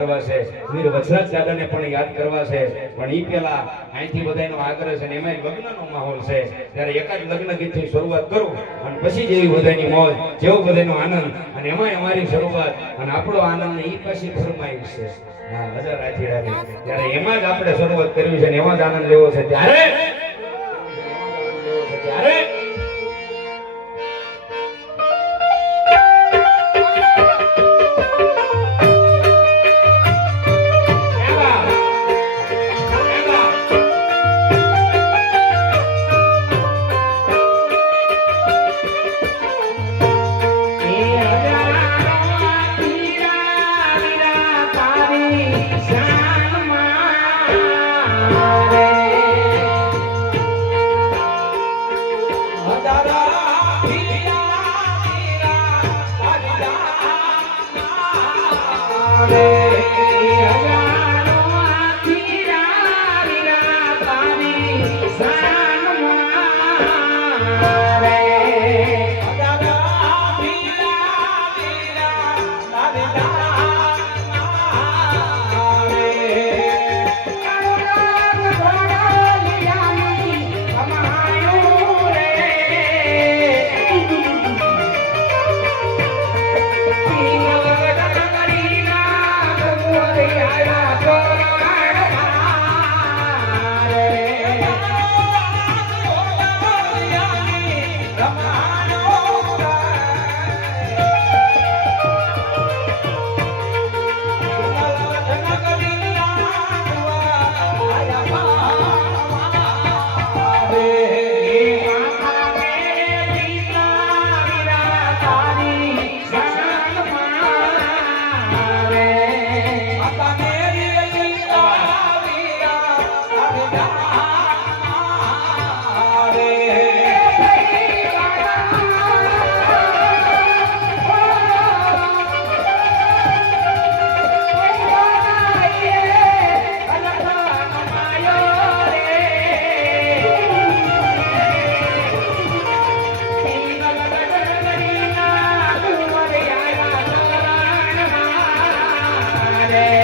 કરવા છે વીર વજરાજ દાદાને પણ યાદ કરવા છે પણ ઈ પેલા અહીંથી બધાનો આગ્રહ છે ને એમાં લગ્નનો માહોલ છે ત્યારે એકાદ લગ્ન ગીતથી શરૂઆત કરું અને પછી જેવી બધાની મોજ જેવો બધાનો આનંદ અને એમાં અમારી શરૂઆત અને આપણો આનંદ ને ઈ પછી ફરમાઈશ છે હા હજાર રાજી રાજી ત્યારે એમાં જ આપણે શરૂઆત કરવી છે ને એમાં જ આનંદ લેવો છે ત્યારે Yeah.